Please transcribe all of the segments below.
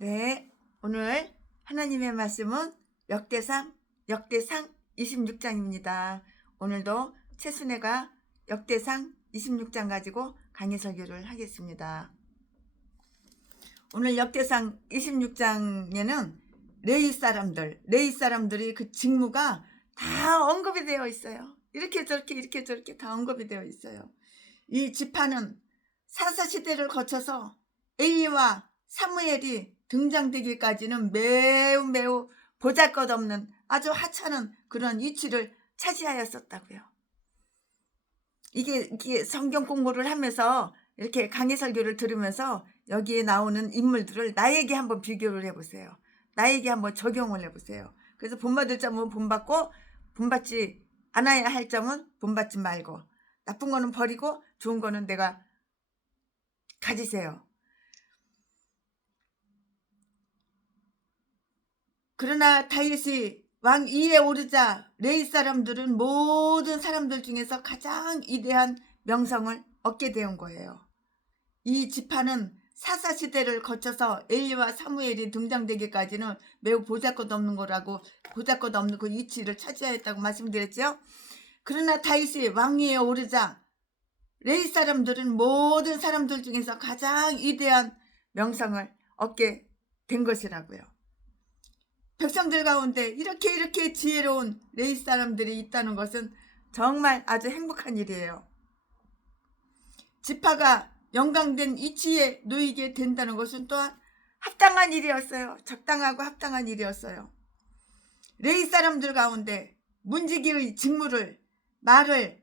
네, 오늘 하나님의 말씀은 역대상 26장입니다. 오늘도 최순애가 역대상 26장 가지고 강의 설교를 하겠습니다. 오늘 역대상 26장에는 레위 사람들이 그 직무가 다 언급이 되어 있어요. 이렇게 저렇게 다 언급이 되어 있어요. 이 지파는 사사시대를 거쳐서 엘리와 사무엘이 등장되기까지는 매우 보잘것없는 아주 하찮은 그런 위치를 차지하였었다고요. 이게 성경 공부를 하면서 이렇게 강의 설교를 들으면서 여기에 나오는 인물들을 나에게 한번 비교를 해보세요. 나에게 한번 적용을 해보세요. 그래서 본받을 점은 본받고 본받지 않아야 할 점은 본받지 말고 나쁜 거는 버리고 좋은 거는 내가 가지세요. 그러나 다윗이 왕 위에 오르자 레위 사람들은 모든 사람들 중에서 가장 위대한 명성을 얻게 되온 거예요. 이 지파는 사사시대를 거쳐서 엘리와 사무엘이 등장되기까지는 매우 보잘것없는 거라고, 보잘것없는 그 위치를 차지하였다고 말씀드렸죠. 그러나 다윗이 왕 위에 오르자 레위 사람들은 모든 사람들 중에서 가장 위대한 명성을 얻게 된 것이라고요. 백성들 가운데 이렇게 지혜로운 레위 사람들이 있다는 것은 정말 아주 행복한 일이에요. 지파가 영광된 위치에 놓이게 된다는 것은 또한 합당한 일이었어요. 적당하고 합당한 일이었어요. 레위 사람들 가운데 문지기의 직무를 말을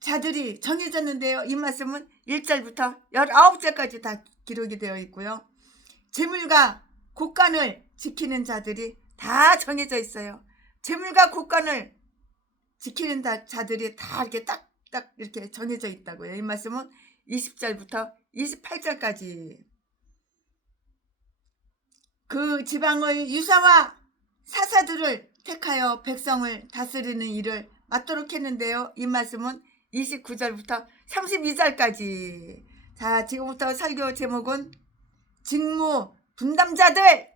자들이 정해졌는데요. 이 말씀은 1절부터 19절까지 다 기록이 되어 있고요. 재물과 곳간을 지키는 자들이 다 정해져 있어요. 재물과 곳간을 지키는 자들이 다 이렇게 딱 이렇게 정해져 있다고요. 이 말씀은 20절부터 28절까지. 그 지방의 유사와 사사들을 택하여 백성을 다스리는 일을 맡도록 했는데요. 이 말씀은 29절부터 32절까지. 자, 지금부터 설교 제목은 직무 분담자들.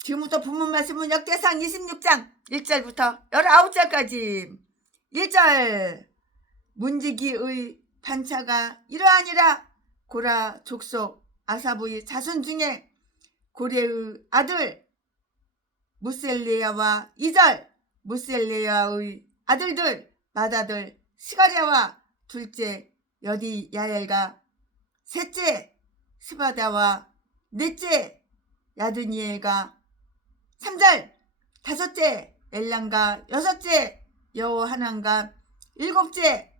지금부터 본문 말씀은 역대상 26장 1절부터 19절까지. 1절, 문지기의 반차가 이러하니라. 고라 족속 아사브의 자손 중에 고레의 아들 무셀레야와 2절, 무셀레야의 아들들 맏아들 스가랴와 둘째 여디야엘과 셋째 스바다와 넷째 야드니엘과 3절, 다섯째 엘랑과 여섯째 여호하난과 일곱째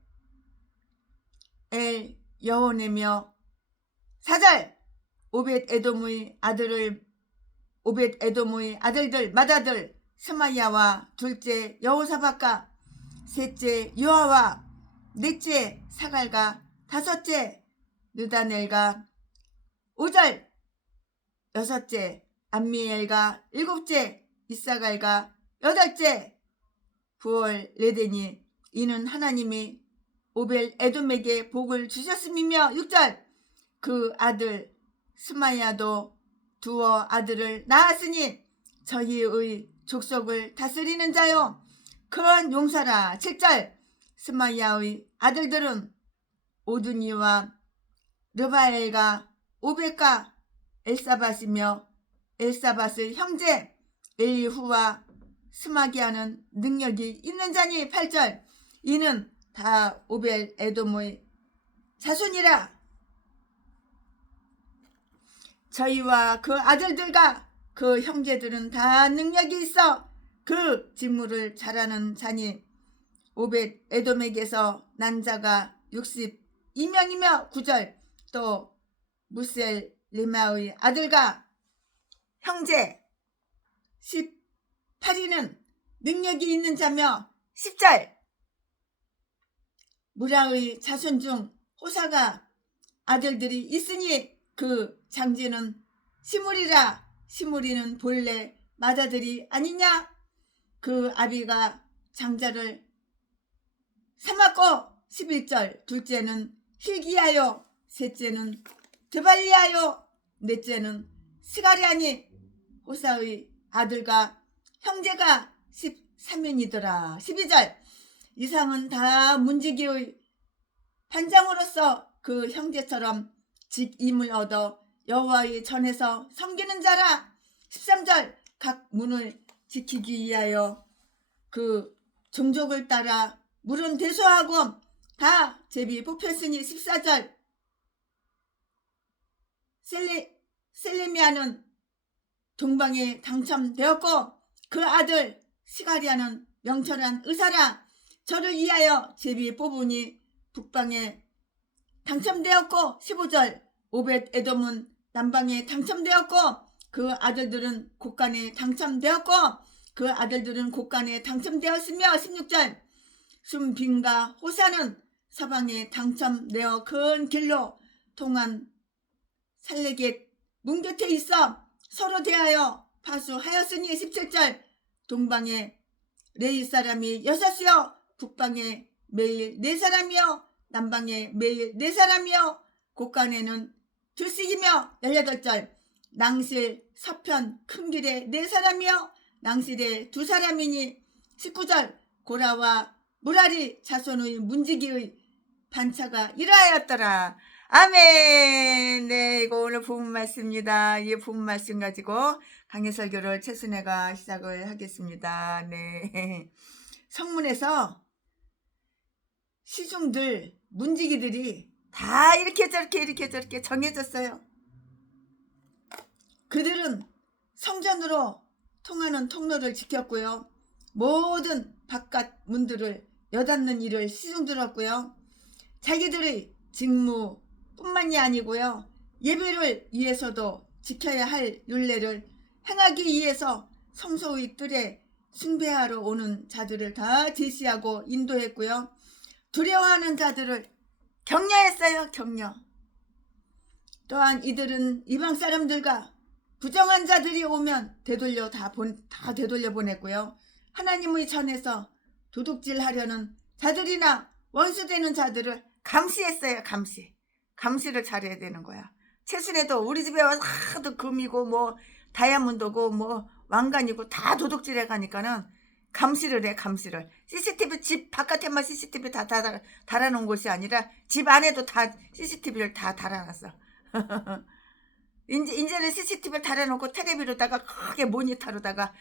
엘 여호네며 4절 오벳에돔의 아들들 맏아들 스마야와 둘째 여호사밧과 셋째 요아와 넷째 사갈과 다섯째 느다넬과 5절 여섯째 암미엘과 일곱째 이사갈과 여덟째 부올레데니. 이는 하나님이 오벨에돔에게 복을 주셨음이며 6절 그 아들 스마야도 두어 아들을 낳았으니 저희의 족속을 다스리는 자요 큰 용사라. 7절 스마야의 아들들은 오두니와 르바엘과 오벳과 엘사밧이며 엘사밧의 형제 엘리후와 스마기아는 능력이 있는 자니. 8절 이는 다 오벨에돔의 자손이라. 저희와 그 아들들과 그 형제들은 다 능력이 있어 그 직무를 잘하는 자니. 오벳에돔에게서 난 자가 62명이며 9절 또 무셀레마의 아들과 형제 18인은 능력이 있는 자며 10절 무라의 자손 중 호사가 아들들이 있으니 그 장지는 시므리라. 시므리는 본래 맏아들이 아니냐. 그 아비가 장자를 삼았고. 11절 둘째는 힐기야요 셋째는 드발리아요. 넷째는 스가랴니 호사의 아들과 형제가 13인이더라. 12절 이상은 다 문지기의 반장으로서 그 형제처럼 직임을 얻어 여호와의 전에서 섬기는 자라. 13절 각 문을 지키기 위하여 그 종족을 따라 물은 대소하고 다 제비 뽑혔으니. 14절 셀레미아는 동방에 당첨되었고 그 아들 스가랴는 명철한 의사라. 저를 위하여 제비 뽑으니 북방에 당첨되었고. 15절 오벳 에돔은 남방에 당첨되었고 그 아들들은 곳간에 당첨되었고 그 아들들은 곳간에 당첨되었으며. 16절 순빈과 호사는 서방에 당첨되어 큰 길로 통한 살레겟 문 곁에 있어 서로 대하여 파수하였으니. 17절 동방에 레이 사람이 6이요 북방에 매일 4사람이요 남방에 매일 4사람이요 곳간에는 2씩이며. 18절 낭실 서편 큰 길에 4사람이요 낭실에 2사람이니. 19절 고라와 무라리 자손의 문지기의 반차가 이러하였더라. 아멘. 네, 이거 오늘 본문 말씀입니다. 이 본문 말씀 가지고 강해 설교를 최순애가 시작을 하겠습니다. 네. 성문에서 시중들 문지기들이 다 이렇게 저렇게 정해졌어요. 그들은 성전으로 통하는 통로를 지켰고요. 모든 바깥 문들을 여닫는 일을 시중들었고요. 자기들의 직무 뿐만이 아니고요. 예배를 위해서도 지켜야 할 율례를 행하기 위해서 성소의 뜰에 숭배하러 오는 자들을 다 제시하고 인도했고요. 두려워하는 자들을 격려했어요. 격려. 또한 이들은 이방 사람들과 부정한 자들이 오면 되돌려 다 되돌려 보냈고요. 하나님의 전에서 도둑질하려는 자들이나 원수되는 자들을 감시했어요. 감시를 잘해야 되는 거야. 최순애도 우리 집에 와서 하도 금이고 뭐 다이아몬드고 뭐 왕관이고 다 도둑질해 가니까는 감시를 해. 감시를. CCTV 집 바깥에만 CCTV 다 달아놓은 곳이 아니라 집 안에도 다 CCTV를 다 달아놨어. 이제는 CCTV를 달아놓고 텔레비로다가 크게 모니터로다가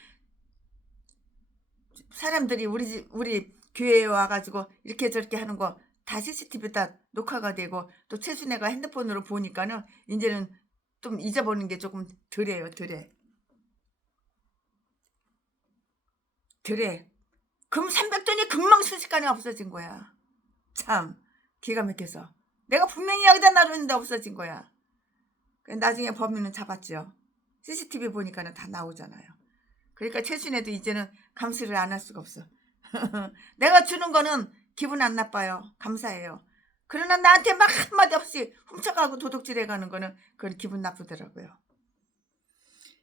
사람들이 우리 교회에 와가지고 이렇게 저렇게 하는 거 다 CCTV 다 녹화가 되고 또 최순애가 핸드폰으로 보니까는 이제는 좀 잊어버리는 게 조금 덜해요. 금 300돈이 금방 순식간에 없어진 거야. 참 기가 막혀서 내가 분명히 여기다 놔뒀는데 없어진 거야. 나중에 범인은 잡았죠. CCTV 보니까는 다 나오잖아요. 그러니까 최순애도 이제는 감시를 안 할 수가 없어. 내가 주는 거는 기분 안 나빠요. 감사해요. 그러나 나한테 막 한마디 없이 훔쳐가고 도둑질해가는 거는 그건 기분 나쁘더라고요.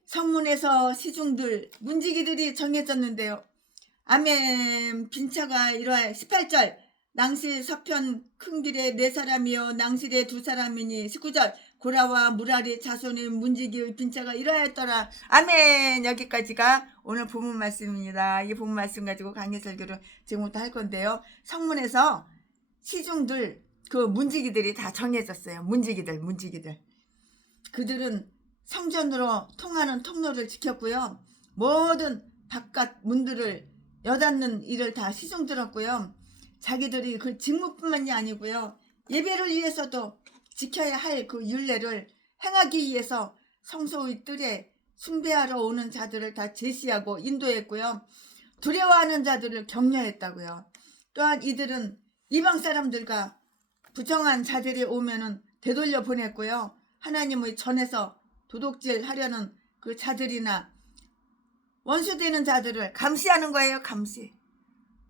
성문에서 시중들 문지기들이 정해졌는데요. 아멘. 빈차가 이러해. 18절 낭실 서편 큰 길에 4사람이요 낭실에 2사람이니. 19절 고라와 무라리 자손의 문지기의 빈차가 이러하였더라. 아멘. 여기까지가 오늘 본문 말씀입니다. 이 본문 말씀 가지고 강해 설교를 지금부터 할 건데요. 성문에서 시중들 그 문지기들이 다 정해졌어요. 문지기들. 그들은 성전으로 통하는 통로를 지켰고요. 모든 바깥 문들을 여닫는 일을 다 시중들었고요. 자기들이 그 직무뿐만이 아니고요. 예배를 위해서도 지켜야 할 그 율례를 행하기 위해서 성소의 뜰에 숭배하러 오는 자들을 다 제시하고 인도했고요. 두려워하는 자들을 격려했다고요. 또한 이들은 이방 사람들과 부정한 자들이 오면은 되돌려 보냈고요. 하나님의 전에서 도둑질 하려는 그 자들이나 원수되는 자들을 감시하는 거예요. 감시.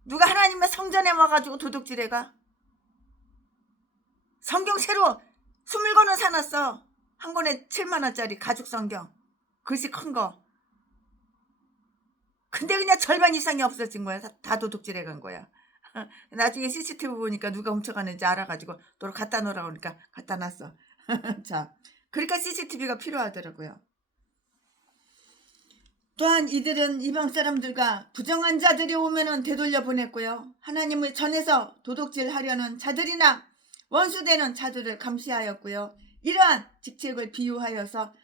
누가 하나님의 성전에 와가지고 도둑질해가? 성경 새로 20권을 사놨어. 한 권에 7만원짜리 가죽 성경. 글씨 큰 거. 근데 그냥 절반 이상이 없어진 거야. 다 도둑질해 간 거야. 나중에 CCTV 보니까 누가 훔쳐가는지 알아가지고 또 갖다 놓으라고 그러니까 갖다 놨어. 자, 그러니까 CCTV가 필요하더라고요. 또한 이들은 이방 사람들과 부정한 자들이 오면은 되돌려 보냈고요. 하나님을 전해서 도둑질하려는 자들이나 원수되는 자들을 감시하였고요. 이러한 직책을 비유하여서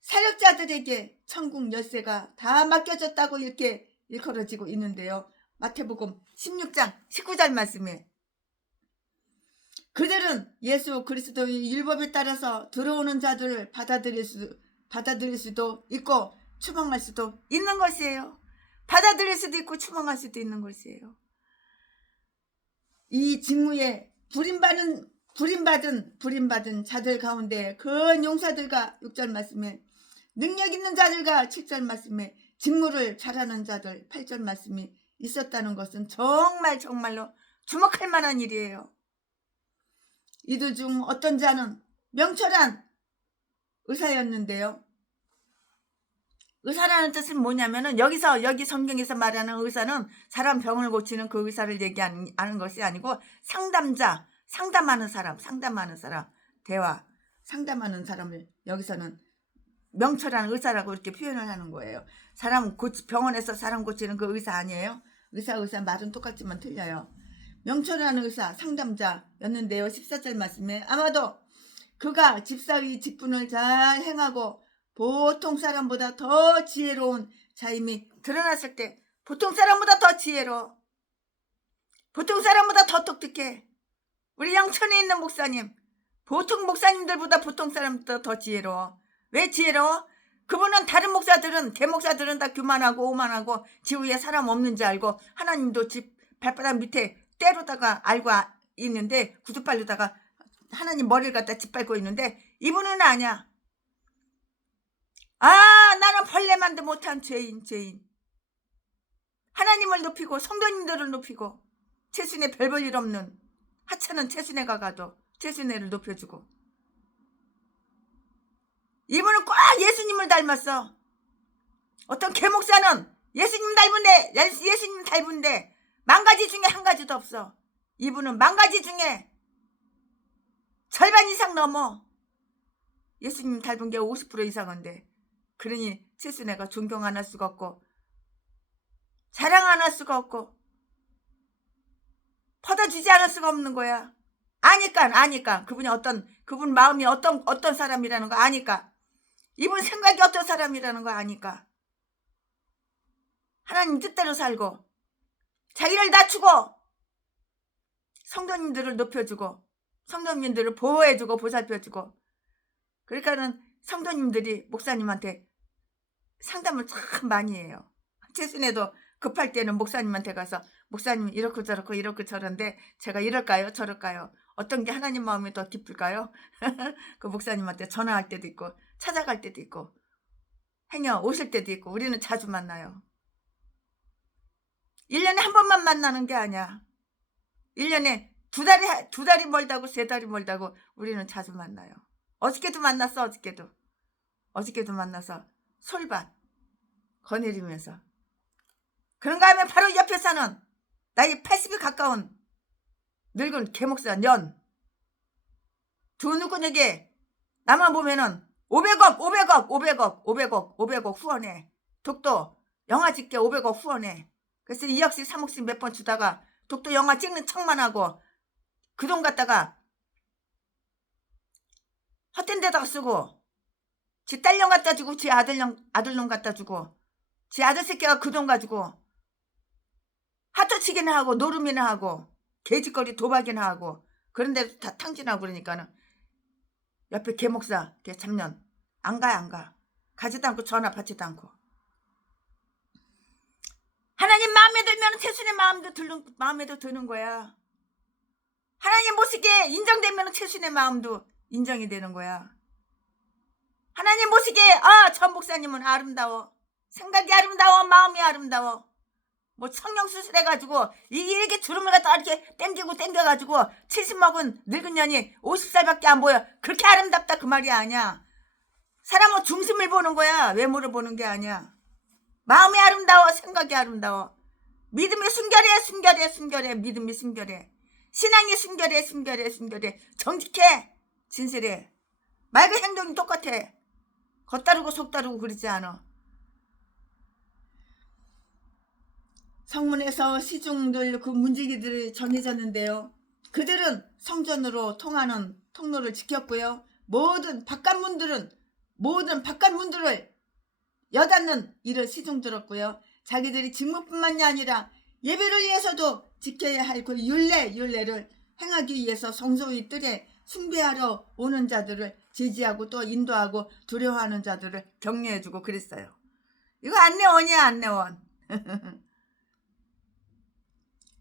사역자들에게 천국 열쇠가 다 맡겨졌다고 이렇게 일컬어지고 있는데요. 마태복음 16장 19절 말씀에 그들은 예수 그리스도의 율법에 따라서 들어오는 자들을 받아들일 수도 있고 추방할 수도 있는 것이에요. 받아들일 수도 있고 추방할 수도 있는 것이에요. 이 직무에 부림받은 자들 가운데 그 용사들과 6절 말씀에 능력 있는 자들과 7절 말씀에 직무를 잘하는 자들 8절 말씀이 있었다는 것은 정말로 주목할 만한 일이에요. 이들 중 어떤 자는 명철한 의사였는데요. 의사라는 뜻은 뭐냐면은 여기 성경에서 말하는 의사는 사람 병을 고치는 그 의사를 얘기하는 것이 아니고 상담자, 상담하는 사람, 대화, 상담하는 사람을 여기서는 명철한 의사라고 이렇게 표현을 하는 거예요. 병원에서 사람 고치는 그 의사 아니에요? 의사 말은 똑같지만 틀려요. 명철한 의사, 상담자였는데요. 14절 말씀에 아마도 그가 집사위 직분을 잘 행하고 보통 사람보다 더 지혜로운 자임이 드러났을 때 보통 사람보다 더 지혜로워. 보통 사람보다 더 똑똑해. 우리 양천에 있는 목사님, 보통 목사님들보다 보통 사람보다 더 지혜로워. 왜 지혜로워? 그분은 다른 목사들은, 대목사들은 다 교만하고 오만하고 지 위에 사람 없는지 알고 하나님도 집 발바닥 밑에 때로다가 알고 있는데 구두발로다가 하나님 머리를 갖다 짓밟고 있는데 이분은 아니야. 나는 벌레만도 못한 죄인. 하나님을 높이고 성도님들을 높이고 최순애 별 볼 일 없는 하찮은 최순애가 가도 최순애를 높여주고 이분은 꼭 예수님을 닮았어. 어떤 개목사는 예수님 닮은데 만 가지 중에 한 가지도 없어. 이분은 만 가지 중에 절반 이상 넘어. 예수님 닮은 게 50% 이상인데 그러니 최순애가 존경 안 할 수가 없고 자랑 안 할 수가 없고 퍼다주지 않을 수가 없는 거야. 아니까 그분 마음이 어떤 사람이라는 거 아니까, 이분 생각이 어떤 사람이라는 거 아니까 하나님 뜻대로 살고 자기를 낮추고 성도님들을 높여주고 성도님들을 보호해주고 보살펴주고, 그러니까는 성도님들이 목사님한테 상담을 참 많이 해요. 최순애도 급할 때는 목사님한테 가서 목사님 이렇고 저렇고 이렇고 저런데 제가 이럴까요 저럴까요, 어떤 게 하나님 마음이 더 깊을까요? 그 목사님한테 전화할 때도 있고 찾아갈 때도 있고 행여 오실 때도 있고. 우리는 자주 만나요. 1년에 한 번만 만나는 게 아니야. 1년에 두 달이 멀다고 3달이 멀다고 우리는 자주 만나요. 어저께도 만났어. 어저께도 만나서 솔밭 거내리면서. 그런가 하면 바로 옆에 사는 나이 80이 가까운 늙은 개목사 두 누구에게 나만 보면은 500억 후원해. 독도 영화 찍게 500억 후원해. 그래서 2억씩 3억씩 몇 번 주다가 독도 영화 찍는 척만 하고 그 돈 갖다가 헛된 데다가 쓰고 지 딸년 갖다 주고 지 아들놈 갖다 주고 지 아들 새끼가 그 돈 가지고 하토치기나 하고 노름이나 하고 개짓거리 도박이나 하고 그런데 다 탕진하고 그러니까는 옆에 개목사 걔 참년 안 가. 가지도 않고 전화 받지도 않고. 하나님 마음에 들면 최순의 마음에도 드는 거야. 하나님 모시게 인정되면 최순의 마음도 인정이 되는 거야. 하나님 모시게 저 목사님은 아름다워. 생각이 아름다워. 마음이 아름다워. 뭐 성령 수술해가지고 이렇게 주름을 갖다 이렇게 땡겨가지고 70 먹은 늙은 년이 50살밖에 안 보여. 그렇게 아름답다 그 말이 아니야. 사람은 중심을 보는 거야. 외모를 보는 게 아니야. 마음이 아름다워. 생각이 아름다워. 믿음이 순결해, 순결해, 순결해. 믿음이 순결해. 신앙이 순결해, 순결해, 순결해. 정직해, 진실해. 말과 행동이 똑같아. 겉다르고 속다르고 그러지 않아. 성문에서 시중들 그 문지기들이 정해졌는데요. 그들은 성전으로 통하는 통로를 지켰고요. 모든 바깥문들을 여닫는 일을 시중 들었고요. 자기들이 직무뿐만이 아니라 예배를 위해서도 지켜야 할 그 율례를 행하기 위해서 성소의 뜰에 숭배하러 오는 자들을 제지하고 또 인도하고 두려워하는 자들을 격려해주고 그랬어요. 이거 안내원이야, 안내원.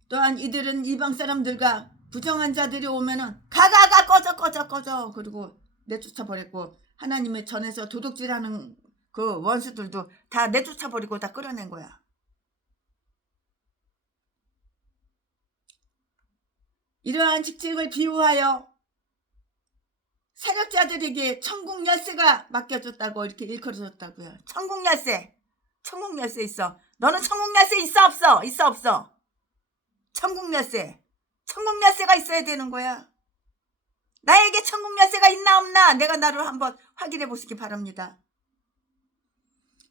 또한 이들은 이방 사람들과 부정한 자들이 오면은 가가가 꺼져 그리고 내쫓아버렸고, 하나님의 전에서 도둑질하는 그 원수들도 다 내쫓아버리고 다 끌어낸 거야. 이러한 직책을 비유하여 사역자들에게 천국 열쇠가 맡겨졌다고 이렇게 일컬어졌다고요. 천국 열쇠 있어. 너는 천국 열쇠 있어 없어? 있어 없어? 천국 열쇠가 있어야 되는 거야. 나에게 천국 열쇠가 있나 없나 내가 나를 한번 확인해 보시기 바랍니다.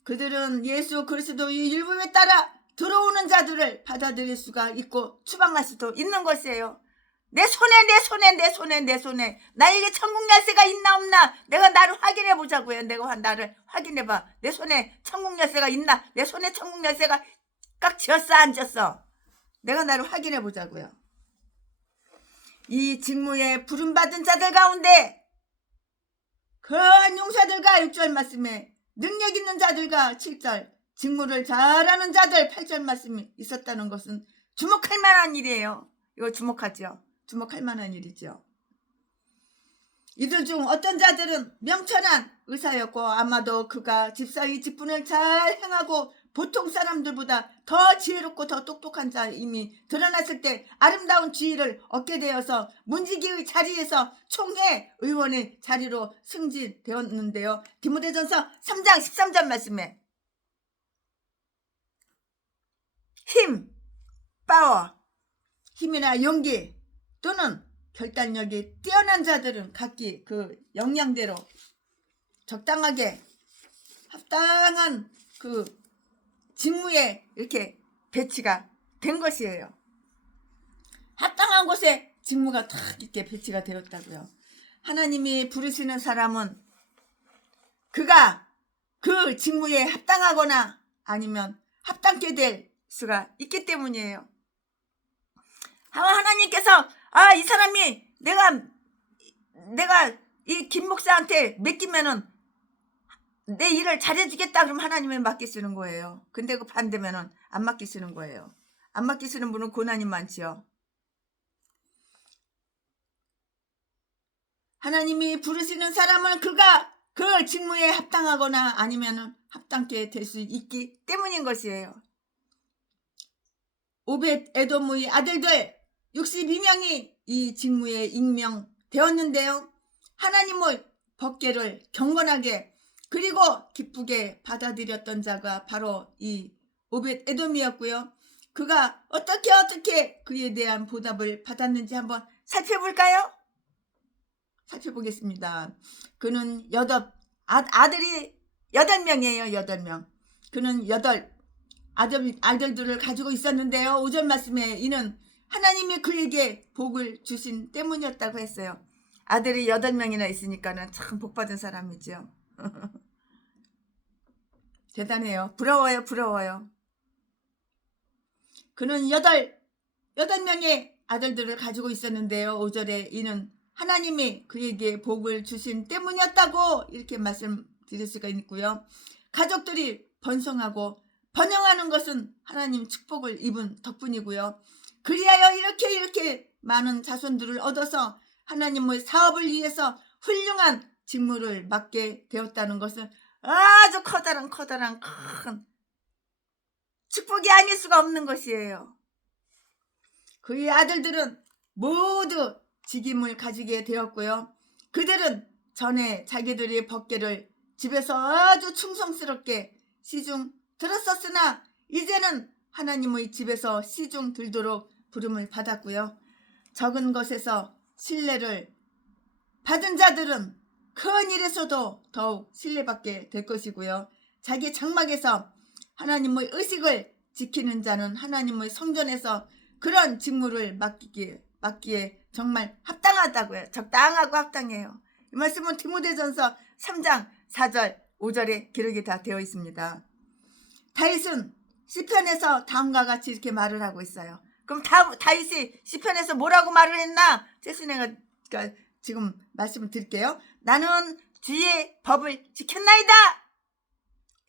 그들은 예수 그리스도의 율법에 따라 들어오는 자들을 받아들일 수가 있고 추방할 수도 있는 것이에요. 내 손에 나에게 천국 열쇠가 있나 없나 내가 나를 확인해 보자고요. 내가 나를 확인해 봐. 내 손에 천국 열쇠가 있나? 내 손에 천국 열쇠가 깍 쥐었어 안 쥐었어? 내가 나를 확인해 보자고요. 이 직무에 부름받은 자들 가운데 그러한 용사들과 6절 말씀에 능력 있는 자들과 7절 직무를 잘하는 자들 8절 말씀이 있었다는 것은 주목할 만한 일이에요. 이거 주목하죠. 주목할 만한 일이죠. 이들 중 어떤 자들은 명철한 의사였고 아마도 그가 집사의 직분을 잘 행하고 보통 사람들보다 더 지혜롭고 더 똑똑한 자임이 드러났을 때 아름다운 지위를 얻게 되어서 문지기의 자리에서 총회 의원의 자리로 승진되었는데요. 디모데전서 3장 13절 말씀에 힘, 파워, 힘이나 용기 또는 결단력이 뛰어난 자들은 각기 그 역량대로 적당하게 합당한 그 직무에 이렇게 배치가 된 것이에요. 합당한 곳에 직무가 탁 이렇게 배치가 되었다고요. 하나님이 부르시는 사람은 그가 그 직무에 합당하거나 아니면 합당케 될 수가 있기 때문이에요. 하나님께서 이 사람이 내가 이 김 목사한테 맡기면은 내 일을 잘해주겠다 그러면 하나님이 맡기시는 거예요. 근데 그 반대면은 안 맡기시는 거예요. 안 맡기시는 분은 고난이 많지요. 하나님이 부르시는 사람은 그가 그 직무에 합당하거나 아니면은 합당케 될 수 있기 때문인 것이에요. 오벳 에돔의 아들들 62명이 이 직무에 임명되었는데요. 하나님의 법궤를 경건하게 그리고 기쁘게 받아들였던 자가 바로 이 오벳 에돔이었고요. 그가 어떻게 그에 대한 보답을 받았는지 한번 살펴볼까요? 살펴보겠습니다. 그는 아들이 8명이에요. 8명. 그는 8 아들들을 가지고 있었는데요. 5절 말씀에 이는 하나님이 그에게 복을 주신 때문이었다고 했어요. 아들이 8명이나 있으니까는 참 복받은 사람이죠. 대단해요. 부러워요. 그는 8명의 아들들을 가지고 있었는데요. 5절에 이는 하나님이 그에게 복을 주신 때문이었다고 이렇게 말씀드릴 수가 있고요. 가족들이 번성하고 번영하는 것은 하나님 축복을 입은 덕분이고요. 그리하여 이렇게 많은 자손들을 얻어서 하나님의 사업을 위해서 훌륭한 직무를 맡게 되었다는 것은 아주 커다란 큰 축복이 아닐 수가 없는 것이에요. 그의 아들들은 모두 직임을 가지게 되었고요. 그들은 전에 자기들의 법궤를 집에서 아주 충성스럽게 시중 들었었으나 이제는 하나님의 집에서 시중 들도록 부름을 받았고요. 적은 것에서 신뢰를 받은 자들은 큰 일에서도 더욱 신뢰받게 될 것이고요. 자기 장막에서 하나님의 의식을 지키는 자는 하나님의 성전에서 그런 직무를 맡기에 정말 합당하다고요. 적당하고 합당해요. 이 말씀은 디모데전서 3장 4절 5절에 기록이 다 되어 있습니다. 다윗은 시편에서 다음과 같이 이렇게 말을 하고 있어요. 그럼 다윗이 시편에서 뭐라고 말을 했나? 최순애가 지금 말씀을 드릴게요. 나는 주의 법을 지켰나이다.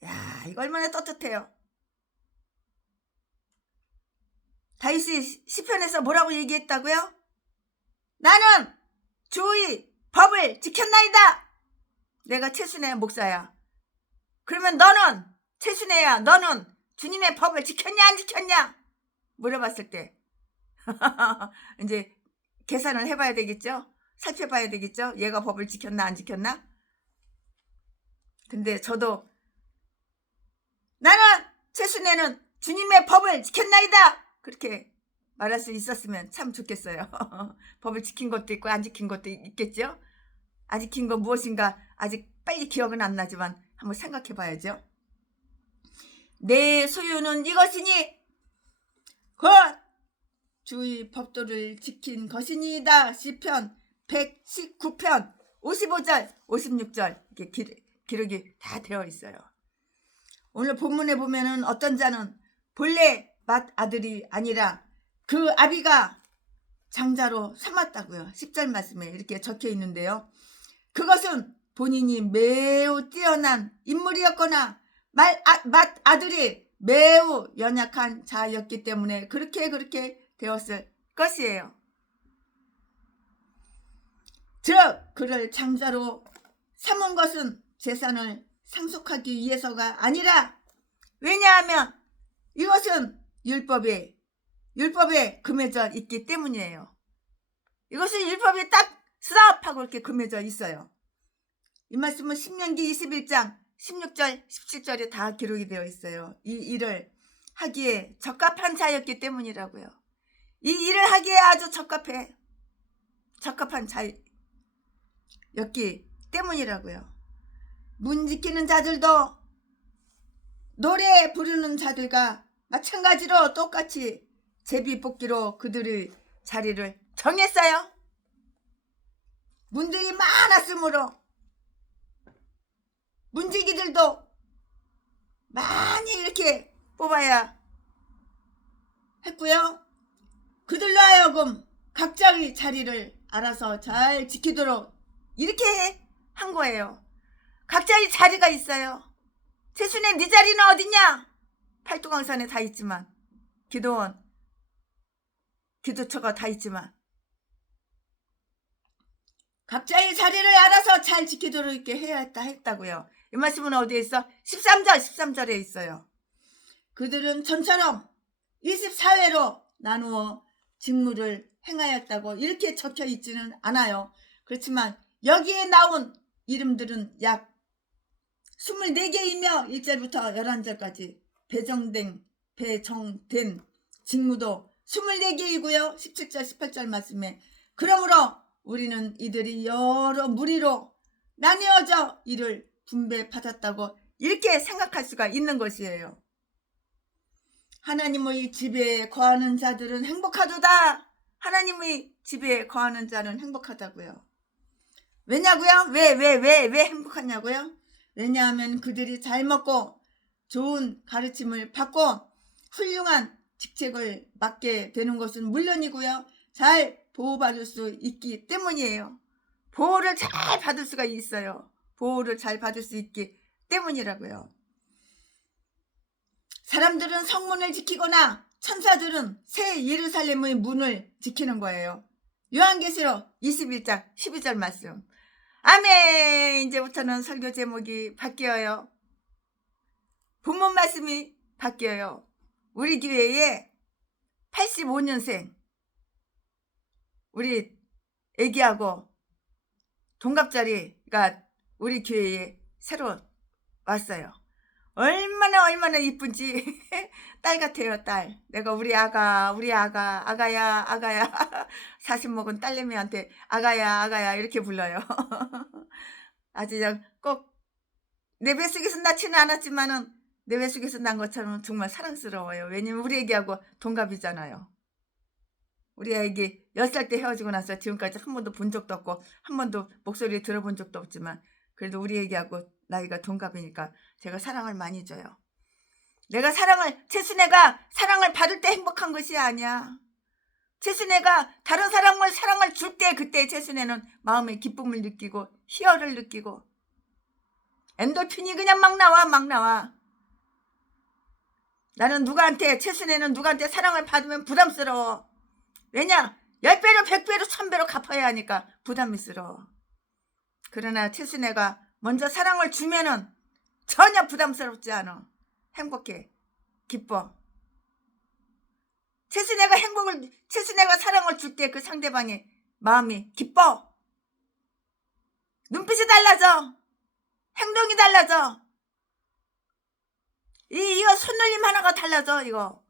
야, 이거 얼마나 떳떳해요. 다윗이 시편에서 뭐라고 얘기했다고요? 나는 주의 법을 지켰나이다. 내가 최순애 목사야. 그러면 너는 최순애야, 너는 주님의 법을 지켰냐 안 지켰냐? 물어봤을 때 이제 계산을 해봐야 되겠죠? 살펴봐야 되겠죠? 얘가 법을 지켰나 안 지켰나? 근데 저도 나는 최순애는 주님의 법을 지켰나이다. 그렇게 말할 수 있었으면 참 좋겠어요. 법을 지킨 것도 있고 안 지킨 것도 있겠죠? 안 지킨 건 무엇인가 아직 빨리 기억은 안 나지만 한번 생각해 봐야죠. 내 소유는 이것이니 곧 주의 법도를 지킨 것이니이다. 시편 119편 55절 56절 이렇게 기록이 다 되어 있어요. 오늘 본문에 보면은 어떤 자는 본래 맏아들이 아니라 그 아비가 장자로 삼았다고요. 10절 말씀에 이렇게 적혀 있는데요. 그것은 본인이 매우 뛰어난 인물이었거나 맏아들이 매우 연약한 자였기 때문에 그렇게 되었을 것이에요. 즉 그를 장자로 삼은 것은 재산을 상속하기 위해서가 아니라 왜냐하면 이것은 율법에 금해져 있기 때문이에요. 이것은 율법에 딱 스탑하고 이렇게 금해져 있어요. 이 말씀은 신명기 21장 16절 17절에 다 기록이 되어 있어요. 이 일을 하기에 적합한 자였기 때문이라고요. 이 일을 하기에 아주 적합한 자였기 때문이라고요. 문 지키는 자들도 노래 부르는 자들과 마찬가지로 똑같이 제비뽑기로 그들의 자리를 정했어요. 문들이 많았으므로 문지기들도 많이 이렇게 뽑아야 했고요. 그들로 하여금 각자의 자리를 알아서 잘 지키도록 이렇게 한 거예요. 각자의 자리가 있어요. 최순애 네 자리는 어디냐? 팔뚝강산에 다 있지만 기도원 기도처가 다 있지만 각자의 자리를 알아서 잘 지키도록 이렇게 해야 했다고요. 이 말씀은 어디에 있어? 13절에 있어요. 그들은 전처럼 24회로 나누어 직무를 행하였다고 이렇게 적혀 있지는 않아요. 그렇지만 여기에 나온 이름들은 약 24개이며 1절부터 11절까지 배정된 직무도 24개이고요. 17절 18절 말씀에 그러므로 우리는 이들이 여러 무리로 나뉘어져 이를 분배받았다고 이렇게 생각할 수가 있는 것이에요. 하나님의 집에 거하는 자들은 행복하도다. 하나님의 집에 거하는 자는 행복하다고요. 왜냐고요? 왜 행복하냐고요? 왜냐하면 그들이 잘 먹고 좋은 가르침을 받고 훌륭한 직책을 맡게 되는 것은 물론이고요. 잘 보호받을 수 있기 때문이에요. 보호를 잘 받을 수가 있어요. 보호를 잘 받을 수 있기 때문이라고요. 사람들은 성문을 지키거나 천사들은 새 예루살렘의 문을 지키는 거예요. 요한계시록 21장 12절 말씀. 아멘. 이제부터는 설교 제목이 바뀌어요. 본문 말씀이 바뀌어요. 우리 교회에 85년생 우리 애기하고 동갑자리가 우리 교회에 새로 왔어요. 얼마나 이쁜지 딸 같아요, 딸. 내가 우리 아가야 40 먹은 딸내미한테 아가야 이렇게 불러요. 아주 그냥 꼭 내 뱃속에서 낳지는 않았지만은 내 뱃속에서 난 것처럼 정말 사랑스러워요. 왜냐면 우리 애기하고 동갑이잖아요. 우리 애기 10살 때 헤어지고 나서 지금까지 한 번도 본 적도 없고 한 번도 목소리 들어본 적도 없지만 그래도 우리 애기하고 나이가 동갑이니까 제가 사랑을 많이 줘요. 내가 채순애가 사랑을 받을 때 행복한 것이 아니야. 채순애가 다른 사람을 사랑을 줄 때 그때 채순애는 마음의 기쁨을 느끼고 희열을 느끼고 엔돌핀이 그냥 막 나와. 나는 채순애는 누구한테 사랑을 받으면 부담스러워. 왜냐? 10배로 100배로 1000배로 갚아야 하니까 부담스러워. 그러나 채순애가 먼저 사랑을 주면은 전혀 부담스럽지 않아. 행복해. 기뻐. 채순애가 사랑을 줄 때 그 상대방의 마음이 기뻐. 눈빛이 달라져. 행동이 달라져. 이거 손놀림 하나가 달라져, 이거.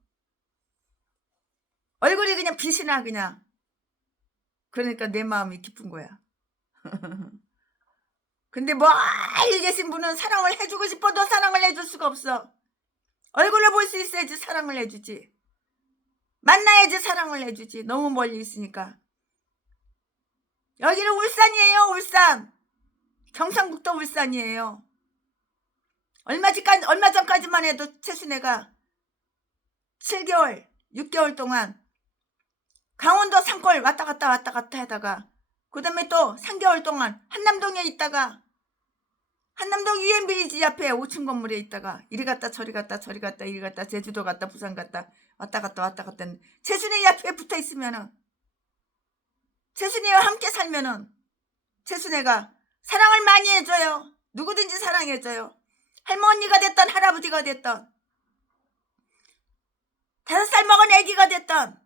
얼굴이 그냥 빛이 나, 그냥. 그러니까 내 마음이 기쁜 거야. 근데 멀리 계신 분은 사랑을 해주고 싶어도 사랑을 해줄 수가 없어. 얼굴을 볼 수 있어야지 사랑을 해주지. 만나야지 사랑을 해주지. 너무 멀리 있으니까. 여기는 울산이에요, 울산. 경상북도 울산이에요. 얼마 전까지만 해도 채순애가 7개월, 6개월 동안 강원도 산골 왔다 갔다 하다가 그 다음에 또 3개월 동안 한남동에 있다가 한남동 UMB리지 앞에 5층 건물에 있다가 이리 갔다 저리 갔다 이리 갔다 제주도 갔다 부산 갔다 왔다 갔다 채순애 옆에 붙어 있으면은 채순애와 함께 살면은 채순애가 사랑을 많이 해줘요. 누구든지 사랑해줘요. 할머니가 됐던 할아버지가 됐던 5살 먹은 애기가 됐던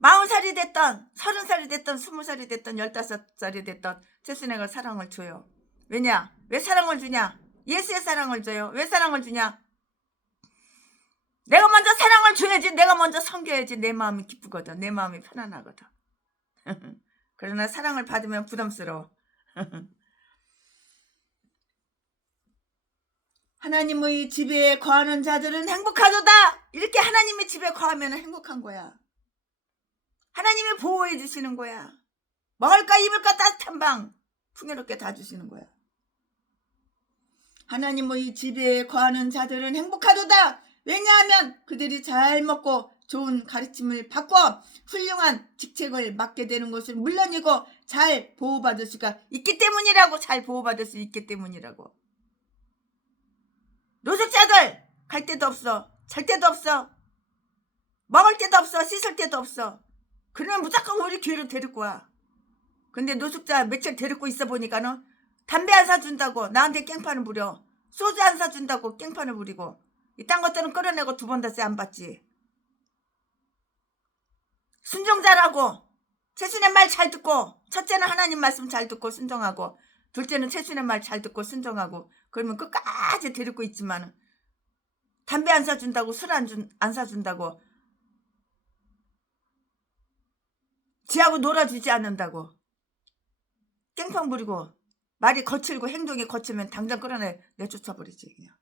40살이 됐던 30살이 됐던 20살이 됐던 15살이 됐던 채순애가 사랑을 줘요. 왜냐? 왜 사랑을 주냐? 예수의 사랑을 줘요. 왜 사랑을 주냐? 내가 먼저 사랑을 줘야지. 내가 먼저 섬겨야지. 내 마음이 기쁘거든. 내 마음이 편안하거든. 그러나 사랑을 받으면 부담스러워. 하나님의 집에 거하는 자들은 행복하도다. 이렇게 하나님의 집에 거하면 행복한 거야. 하나님이 보호해 주시는 거야. 먹을까 입을까 따뜻한 방 풍요롭게 다 주시는 거야. 하나님의 집에 거하는 자들은 행복하도다. 왜냐하면 그들이 잘 먹고 좋은 가르침을 받고 훌륭한 직책을 맡게 되는 것은 물론이고 잘 보호받을 수가 있기 때문이라고. 잘 보호받을 수 있기 때문이라고. 노숙자들 갈 데도 없어. 잘 데도 없어. 먹을 데도 없어. 씻을 데도 없어. 그러면 무조건 우리 교회로 데리고 와. 근데 노숙자 며칠 데리고 있어 보니까는 담배 안 사준다고 나한테 깽판을 부려. 소주 안 사준다고 깽판을 부리고 이딴 것들은 끌어내고 2번 다시 안 받지. 순종 잘하고 채순의 말 잘 듣고 첫째는 하나님 말씀 잘 듣고 순종하고 둘째는 채순의 말 잘 듣고 순종하고 그러면 끝까지 데리고 있지만 담배 안 사준다고 술 안 사준다고 지하고 놀아주지 않는다고 깽판 부리고 말이 거칠고 행동이 거칠면 당장 내쫓아버리지. 그냥.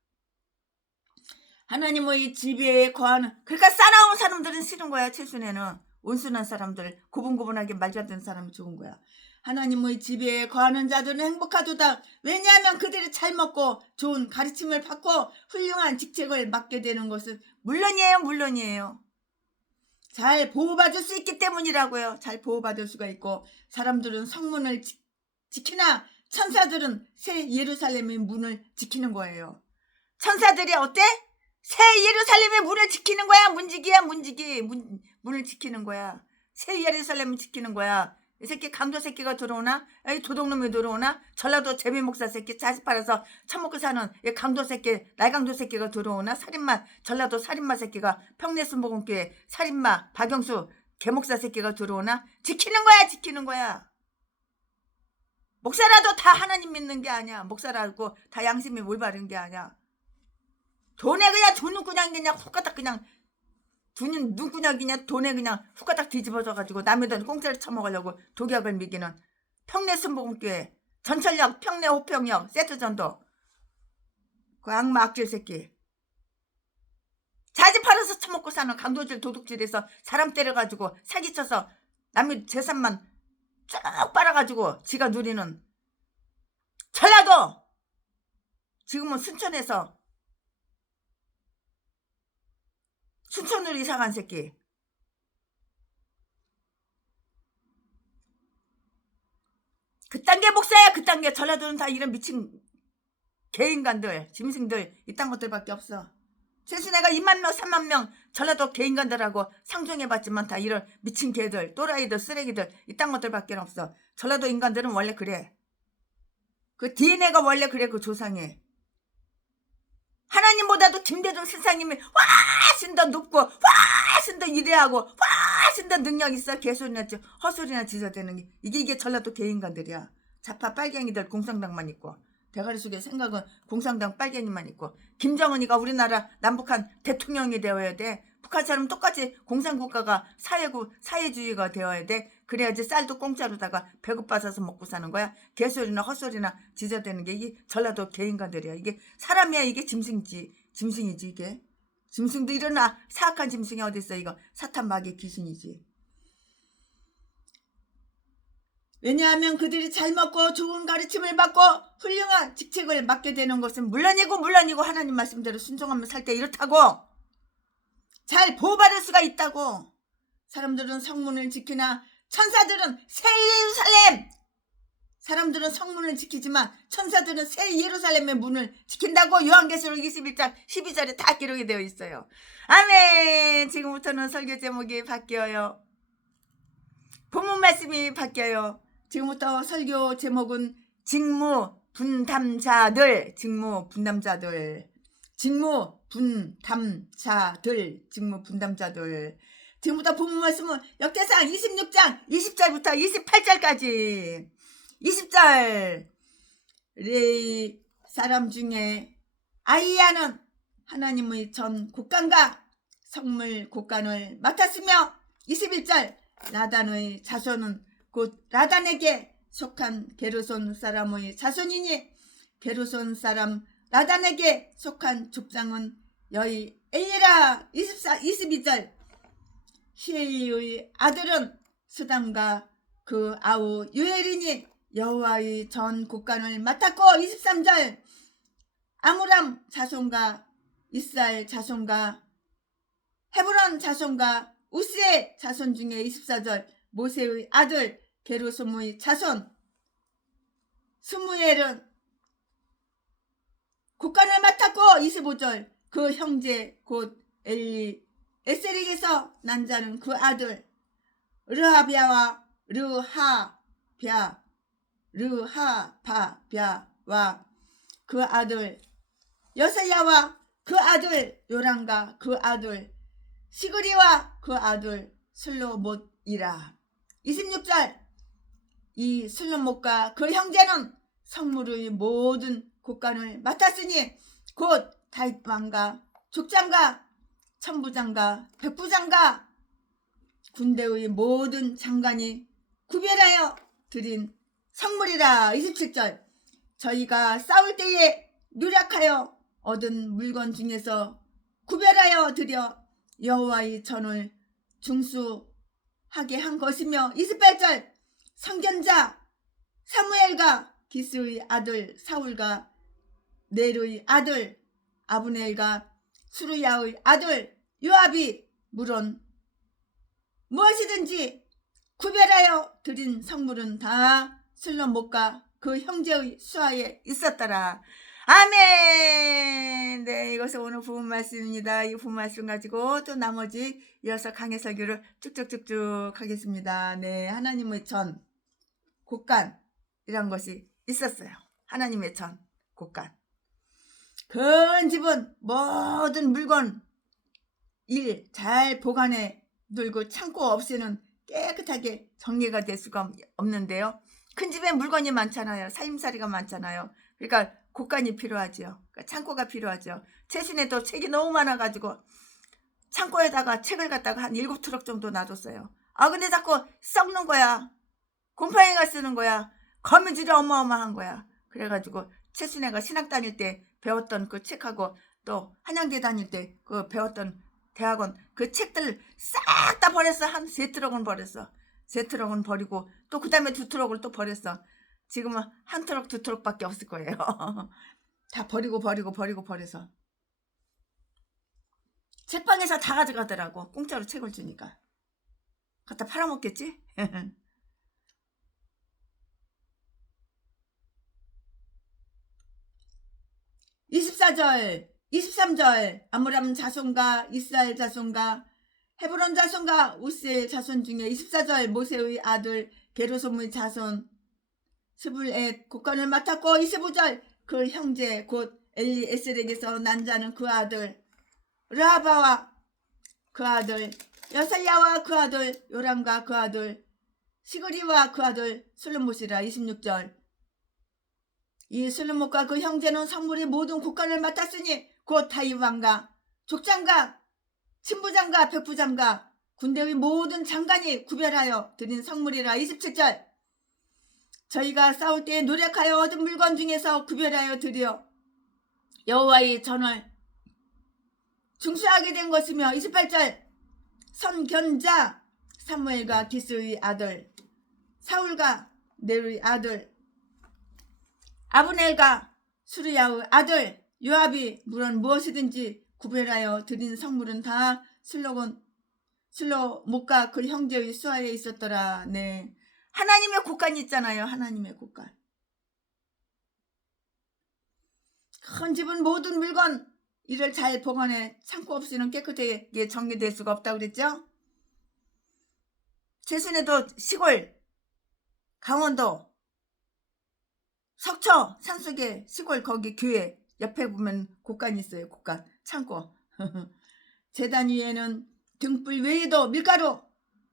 하나님의 집에 거하는 그러니까 싸나운 사람들은 싫은 거야. 채순애는 온순한 사람들 고분고분하게 말 잘 듣는 사람이 좋은 거야. 하나님의 집에 거하는 자들은 행복하도다. 왜냐하면 그들이 잘 먹고 좋은 가르침을 받고 훌륭한 직책을 맡게 되는 것은 물론이에요. 잘 보호받을 수 있기 때문이라고요. 잘 보호받을 수가 있고 사람들은 성문을 지키나 천사들은 새 예루살렘의 문을 지키는 거예요. 천사들이 어때? 새 예루살렘의 문을 지키는 거야. 문을 지키는 거야. 새 예루살렘을 지키는 거야. 이 새끼 강도 새끼가 들어오나? 이 도둑놈이 들어오나? 전라도 재미목사 새끼 자식 팔아서 처먹고 사는 이 강도 새끼, 날강도 새끼가 들어오나? 전라도 살인마 새끼가 평내순복음교회 살인마 박영수 개목사 새끼가 들어오나? 지키는 거야. 목사라도 다 하나님 믿는 게 아니야. 목사라고 다 양심이 올바른 게 아니야. 돈에 그냥 그냥 후까닥 그냥 돈은 눈구녕이냐 돈에 그냥 후까닥 뒤집어져가지고 남의 돈 공짜로 처먹으려고 독약을 미기는 평내 순복음교회 전철역 평내 호평역 세트전도 그 악마 악질 새끼 자지 팔아서 처먹고 사는 강도질 도둑질에서 사람 때려가지고 사기쳐서 남의 재산만 쭉 빨아가지고 지가 누리는 전라도 지금은 순천으로 이사간 새끼 그딴 게 목사야. 그딴 게 전라도는 다 이런 미친 개인간들 짐승들 이딴 것들밖에 없어. 최순애가 2만 명 3만 명 전라도 개인간들하고 상종해봤지만 다 이런 미친 개들 또라이들 쓰레기들 이딴 것들밖에 없어. 전라도 인간들은 원래 그래. 그 DNA가 원래 그래. 그 조상에 하나님보다도 김대중 신사님이 훨씬 더 높고 훨씬 더 위대하고 훨씬 더 능력 있어. 개소리나 헛소리나 지저대는 게 이게 전라도 개인간들이야. 좌파 빨갱이들 공산당만 있고 대가리 속에 생각은 공산당 빨갱이만 있고 김정은이가 우리나라 남북한 대통령이 되어야 돼. 북한처럼 똑같이 공산국가가 사회주의가 되어야 돼. 그래야지 쌀도 공짜로다가 배고파서 먹고 사는 거야. 개소리나 헛소리나 지저대는 게 이게 전라도 개인간들이야. 이게 사람이야. 이게 짐승이지 이게. 짐승도 일어나. 사악한 짐승이 어딨어. 이거 사탄 마귀 귀신이지. 왜냐하면 그들이 잘 먹고 좋은 가르침을 받고 훌륭한 직책을 맡게 되는 것은 물론이고 하나님 말씀대로 순종하며 살 때 이렇다고 잘 보호받을 수가 있다고. 사람들은 성문을 지키나 천사들은 새 예루살렘. 사람들은 성문을 지키지만 천사들은 새 예루살렘의 문을 지킨다고 요한계시록 21장 12절에 다 기록이 되어 있어요. 아멘. 지금부터는 설교 제목이 바뀌어요. 본문 말씀이 바뀌어요. 지금부터 설교 제목은 직무 분담자들. 지금부터 본문 말씀은 역대상 26장 20절부터 28절까지 20절 레위 사람 중에 아이야는 하나님의 전 곡간과 성물 곡간을 맡았으며 21절 라단의 자손은 곧 라단에게 속한 게르손 사람의 자손이니 게르손 사람 라단에게 속한 족장은 여의 엘리라. 22절 히에의 아들은 스담과 그 아우 유엘이니 여호와의 전 곡간을 맡았고 23절 아므람 자손과 이스라엘 자손과 헤브론 자손과 우스의 자손 중에 24절 모세의 아들 게르솜의 자손 스무엘은 곡간을 맡았고 25절 그 형제 곧 에셀에게서 난 자는 그 아들 르하바와 그 아들 여사야와 그 아들 요람과 그 아들 시그리와 그 아들 슬로못이라. 26절 이 슬로못과 그 형제는 성물의 모든 곡간을 맡았으니 곧 다윗왕과 족장과 천부장과 백부장과 군대의 모든 장관이 구별하여 드린 성물이라. 27절 저희가 싸울 때에 누락하여 얻은 물건 중에서 구별하여 드려 여호와의 전을 중수하게 한 것이며 28절 선견자 사무엘과 기스의 아들 사울과 넬의 아들 아브넬과 수르야의 아들 요압이 물론 무엇이든지 구별하여 드린 성물은 다 슬로못과 그 형제의 수하에 있었더라. 아멘. 네, 이것은 오늘 부분 말씀입니다. 이 부분 말씀 가지고 또 나머지 이어서 강해 설교를 쭉쭉쭉쭉 하겠습니다. 네, 하나님의 전 곡간이란 것이 있었어요. 하나님의 전 곡간. 큰 집은 모든 물건 일 잘 보관해 두고 창고 없이는 깨끗하게 정리가 될 수가 없는데요. 큰 집에 물건이 많잖아요. 살림살이가 많잖아요. 그러니까 곡간이 필요하죠. 그러니까 창고가 필요하죠. 최신에도 책이 너무 많아가지고 창고에다가 책을 갖다가 한 7트럭 정도 놔뒀어요. 근데 자꾸 썩는 거야. 곰팡이가 쓰는 거야. 거미줄이 어마어마한 거야. 그래가지고 최순애가 신학 다닐 때 배웠던 그 책하고 또 한양대 다닐 때 그 배웠던 대학원 그 책들 싹 다 버렸어. 한 3트럭은 버렸어. 3트럭은 버리고 또 그 다음에 2트럭을 또 버렸어. 지금은 1트럭 2트럭밖에 없을 거예요. 다 버려서 책방에서 다 가져가더라고. 공짜로 책을 주니까. 갖다 팔아먹겠지? 24절 23절 아므람 자손과 이스라엘 자손과 헤브론 자손과 우스의 자손 중에 24절 모세의 아들 게르솜의 자손 스불엣 국관을 맡았고 25절 그 형제 곧 엘리에셀에게서 난 자는 그 아들 르하바와 그 아들 여살야와 그 아들 요람과 그 아들 시그리와 그 아들 슬롯못이라. 26절 이 슬롯못과 그 형제는 성물의 모든 국관을 맡았으니 곧 다윗 왕과 족장과 친부장과 백부장과 군대의 모든 장관이 구별하여 드린 성물이라. 27절 저희가 싸울 때에 노력하여 얻은 물건 중에서 구별하여 드려 여호와의 전을 중수하게 된 것이며. 28절 선견자 사무엘과 기스의 아들 사울과 넬의 아들 아브넬과 수르야의 아들 요압이 물론 무엇이든지 구별하여 드린 성물은 다 슬로못과 그 형제의 수하에 있었더라. 네, 하나님의 곳간이 있잖아요. 하나님의 곳간. 큰 집은 모든 물건 이를 잘 보관해 창고 없이는 깨끗하게 정리될 수가 없다고 그랬죠. 최순애도 시골 강원도 석초 산속에 시골 거기 교회 옆에 보면 곳간이 있어요. 곳간 창고. 제단 위에는 등불 외에도 밀가루,